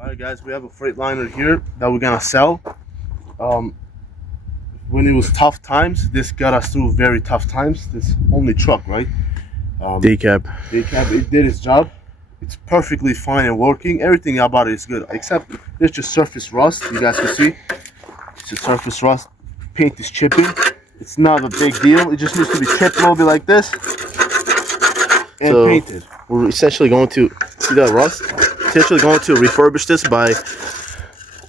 Alright guys, we have a Freightliner here that we're gonna sell. When it was tough times, this got us through very tough times. This only truck, right? Day cab. It did its job. It's perfectly fine and working. Everything about it is good, except there's just surface rust. You guys can see it's a surface rust. Paint is chipping. It's not a big deal. It just needs to be chipped a little bit like this and So painted. we're essentially going to see that rust. Essentially going to refurbish this by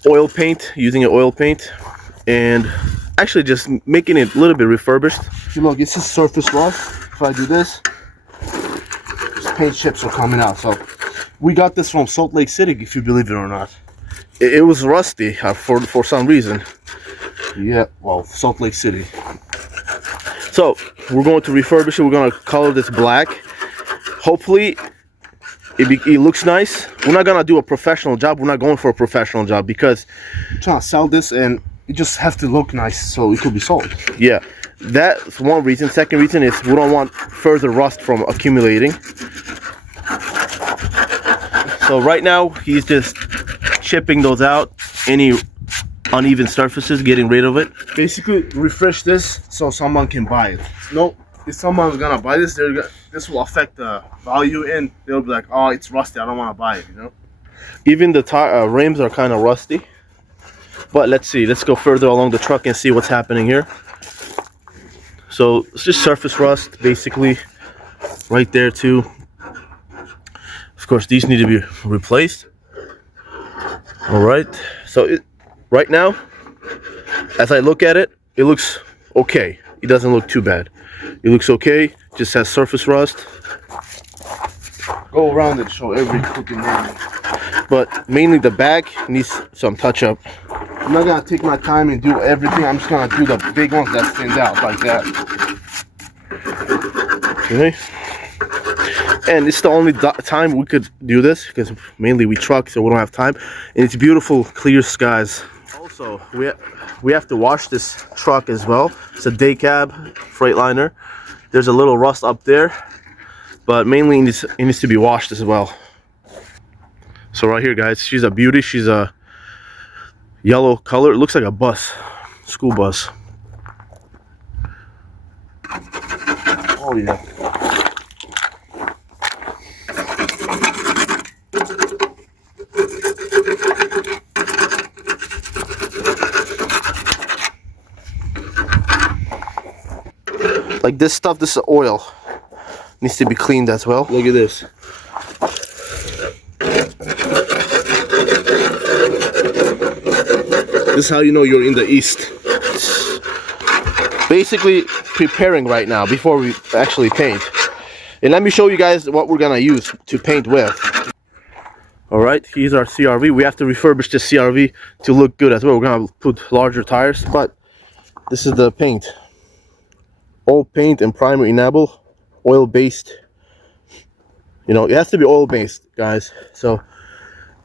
oil paint, using an oil paint, and actually just making it a little bit refurbished. See, look, this is surface rust. If I do this, just paint chips are coming out. So we got this from Salt Lake City, if you believe it or not. It was rusty for some reason. Yeah, well, Salt Lake City. So we're going to refurbish it. We're going to color this black. Hopefully it looks nice. We're not gonna do a professional job. We're not going for a professional job because I'm trying to sell this and it just have to look nice so it could be sold. yeah, that's one reason. Second reason is we don't want further rust from accumulating. So right now he's just chipping those out, any uneven surfaces, getting rid of it. Basically, refresh this so someone can buy it. No, if someone's gonna buy this, this will affect the value and they'll be like, oh, it's rusty, I don't want to buy it, you know? Even the tire rims are kind of rusty. But let's see, let's go further along the truck and see what's happening here. So it's just surface rust, basically, right there too. Of course, these need to be replaced. All right, so right now, as I look at it, it looks okay. It doesn't look too bad. It looks okay, just has surface rust. Go around and show every crooked nail. But mainly the back needs some touch up. I'm not gonna take my time and do everything. I'm just gonna do the big ones that stand out like that. Okay. And it's the only time we could do this because mainly we truck, so we don't have time. And it's beautiful, clear skies. Also, we have to wash this truck as well. It's a day cab Freightliner. There's a little rust up there, but mainly it needs to be washed as well. So right here, guys, she's a beauty. She's a yellow color. It looks like a bus, school bus. Oh yeah. Like this stuff, this is oil. Needs to be cleaned as well. Look at this. This is how you know you're in the East. Basically preparing right now before we actually paint. And let me show you guys what we're gonna use to paint with. Alright, here's our CRV. We have to refurbish this CRV to look good as well. We're gonna put larger tires, but this is the paint. Oil paint and primer enamel, oil based. You know, it has to be oil based, guys. So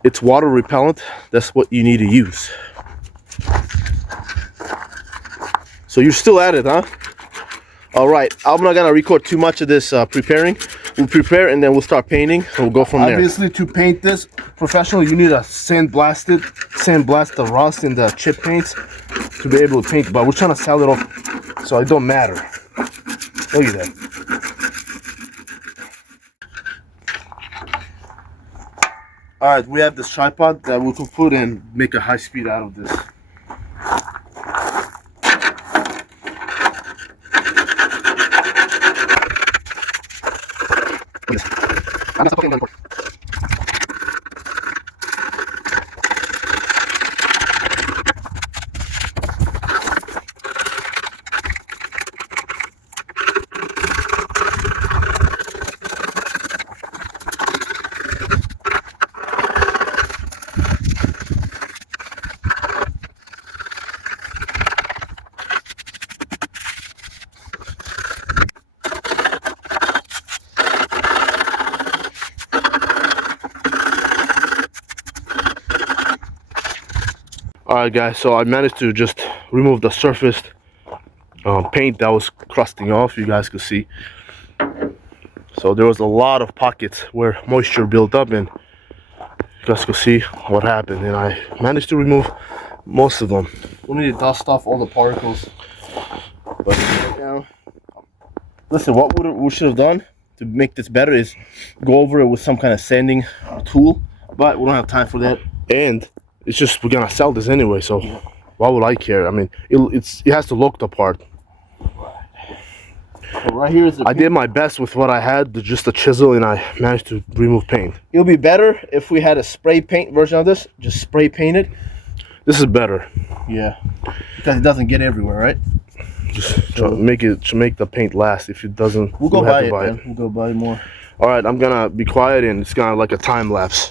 it's water repellent. That's what you need to use. So you're still at it, huh? All right, I'm not gonna record too much of this preparing. We'll prepare and then we'll start painting and we'll go from there. Obviously, to paint this professional, you need to sandblast the rust and the chip paints to be able to paint. But we're trying to sell it off, so it don't matter. Look at that. All right, we have this tripod that we can put and make a high speed out of this. Alright guys, so I managed to just remove the surface paint that was crusting off, you guys could see. So there was a lot of pockets where moisture built up, and You guys can see what happened, and I managed to remove most of them. We need to dust off all the particles. But right now, listen, what we should have done to make this better is go over it with some kind of sanding tool, but we don't have time for that. And it's just, we're gonna sell this anyway, so why would I care? I mean, it has to look the part. So right here is the I did my best with what I had, just a chisel, and I managed to remove paint. It'll be better if we had a spray paint version of this. Just spray paint it. This is better. Yeah, because it doesn't get everywhere, right? Just try to make the paint last. If it doesn't, We'll go have buy to it, buy man. We'll go buy more. All right, I'm gonna be quiet, and it's gonna like a time lapse.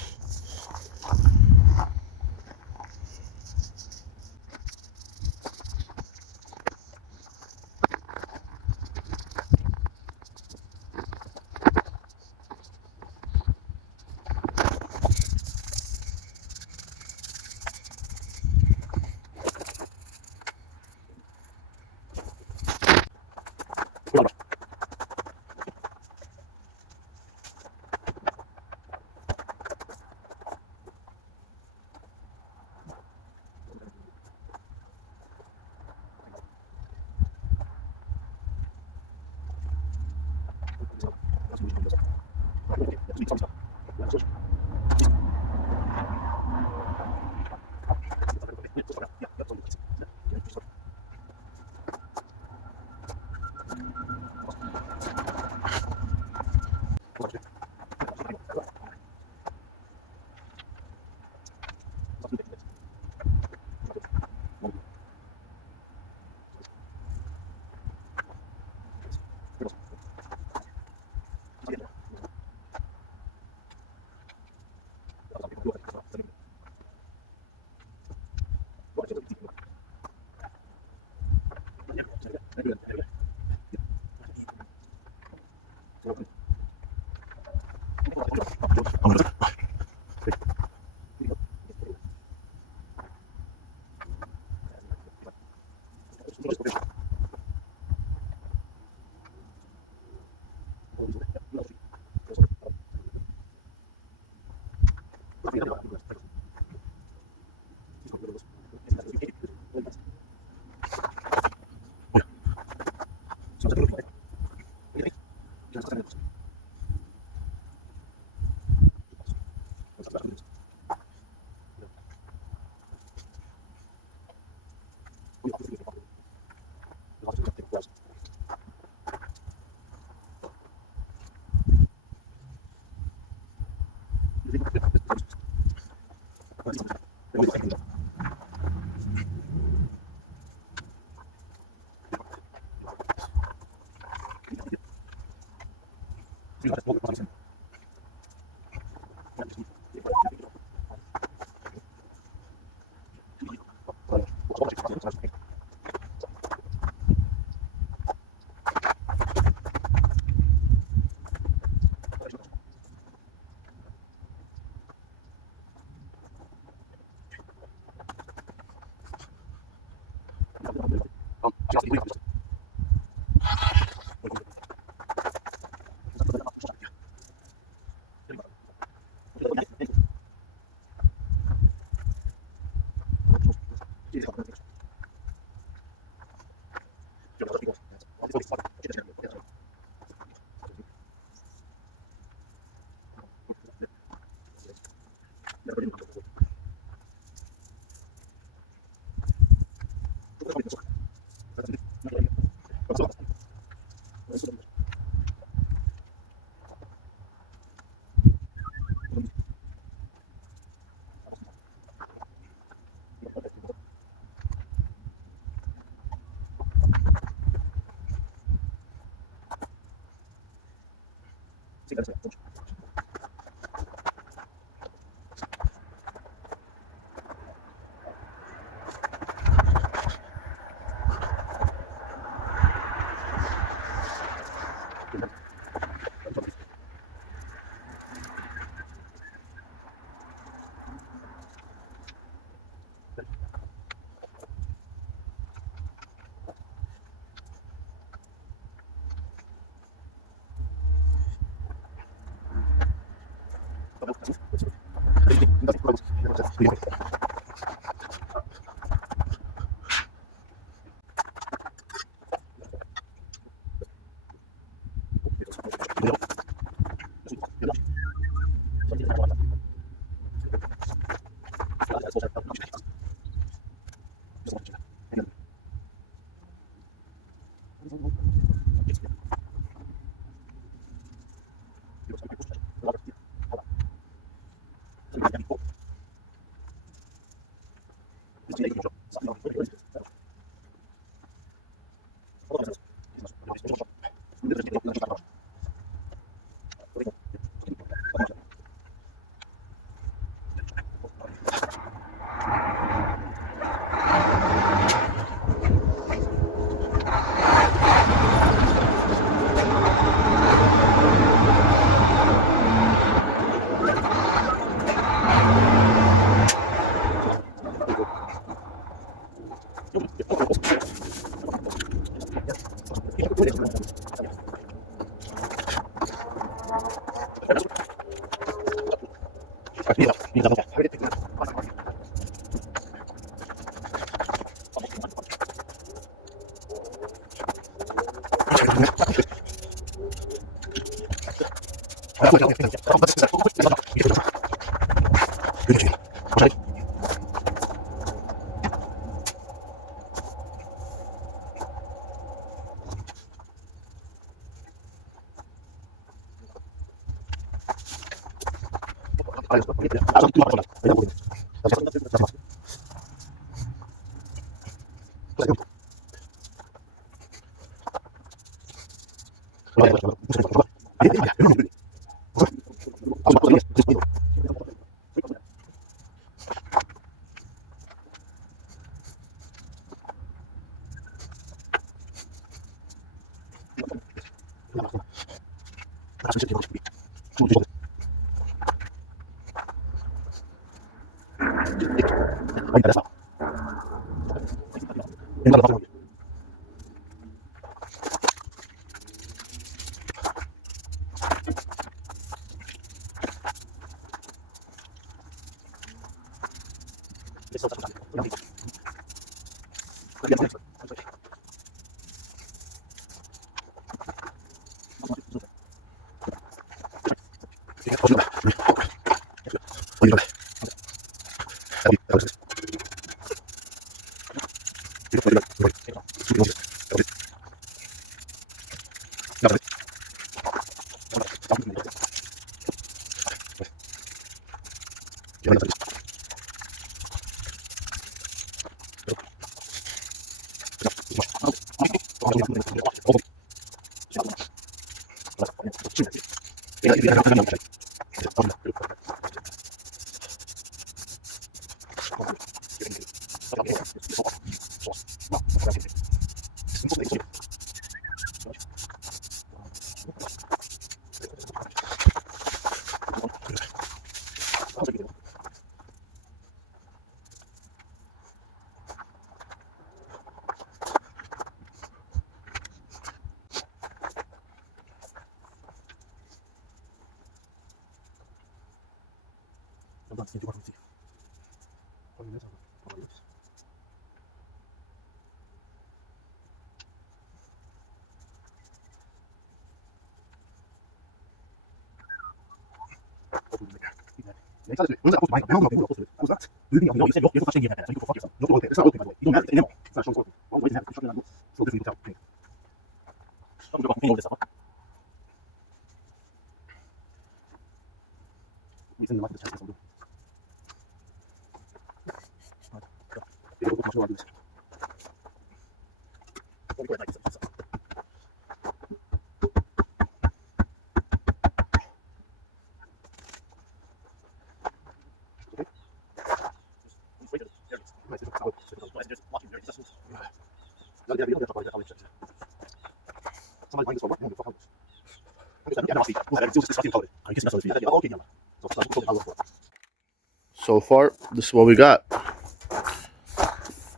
So far, this is what we got.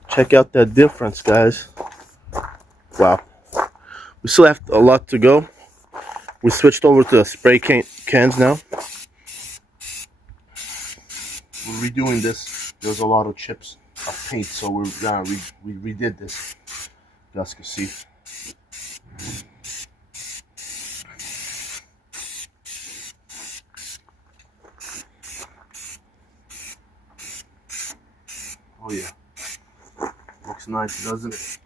Check out that difference, guys. Wow. We still have a lot to go. We switched over to spray cans now. redoing this. There's a lot of chips of paint, so we redid this. You guys can see. Oh yeah, looks nice, doesn't it?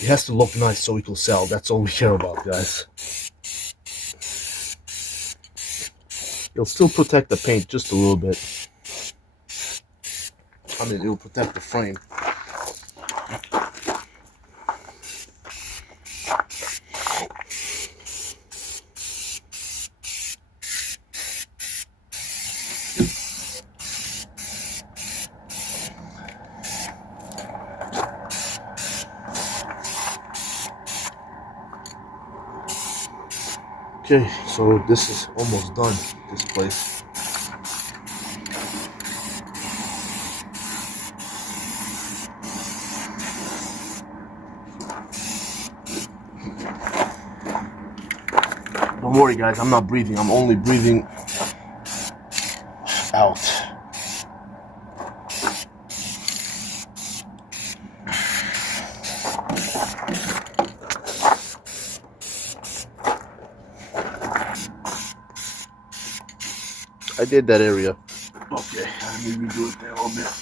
It has to look nice so we can sell. That's all we care about, guys. It'll still protect the paint just a little bit. I mean, it'll protect the frame. Okay, so this is almost done, this place. Don't worry guys, I'm not breathing, I'm only breathing out. I did that area. Okay, let me redo it there a little bit.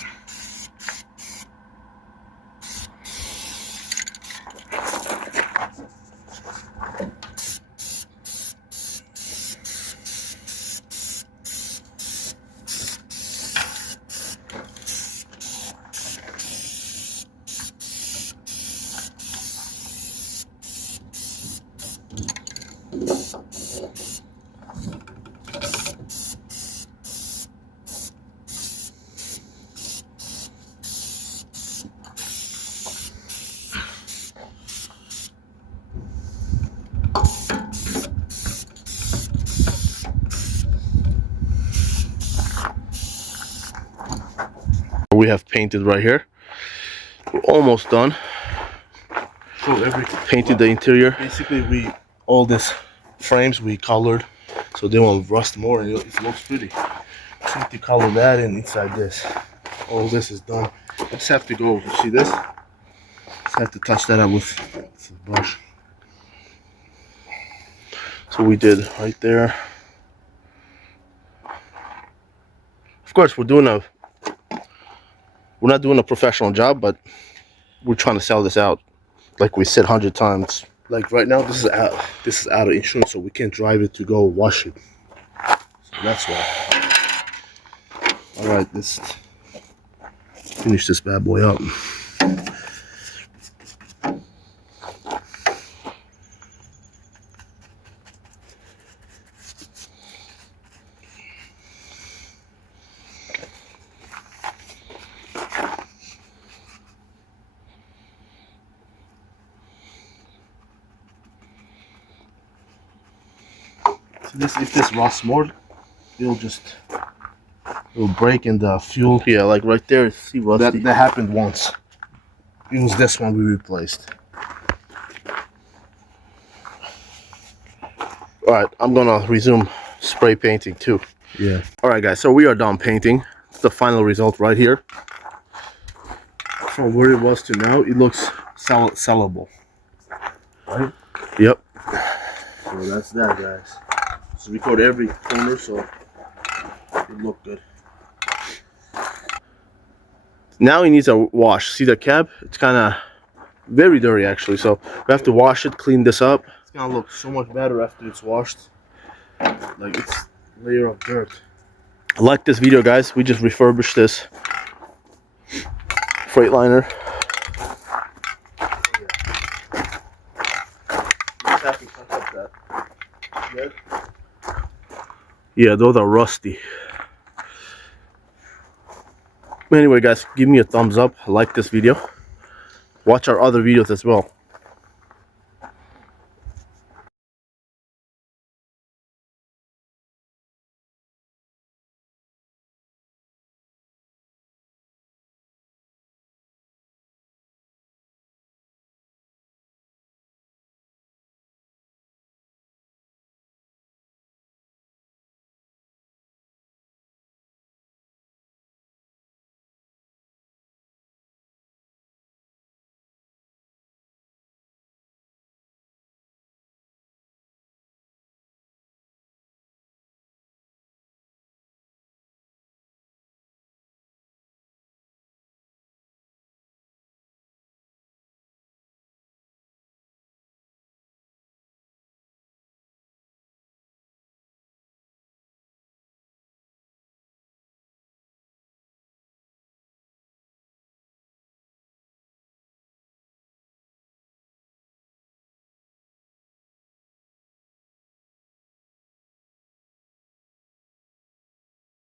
We have painted right here. We're almost done. So everything. Painted the interior. Basically, all this frames we colored so they won't rust more and it looks pretty. So to color that and inside this. All this is done. I just have to go, you see this? Just have to touch that up with a brush. So we did right there. Of course, we're not doing a professional job, but we're trying to sell this out, like we said 100 times. Like right now, this is out of insurance, so we can't drive it to go wash it. So that's why. All right, let's finish this bad boy up. If this rusts more, it'll break in the fuel. Yeah, like right there, see rusty. That happened once. It was this one we replaced. All right, I'm gonna resume spray painting too. Yeah. All right, guys. So we are done painting. It's the final result right here. From where it was to now, it looks sellable. Right? Yep. So that's that, guys. So we covered every corner, so it looked good. Now it needs a wash. See the cab? It's kind of very dirty actually. So we have to wash it, clean this up. It's gonna look so much better after it's washed. Like it's a layer of dirt. Like this video, guys. We just refurbished this Freightliner. Yeah, those are rusty. Anyway, guys, give me a thumbs up, like this video, watch our other videos as well.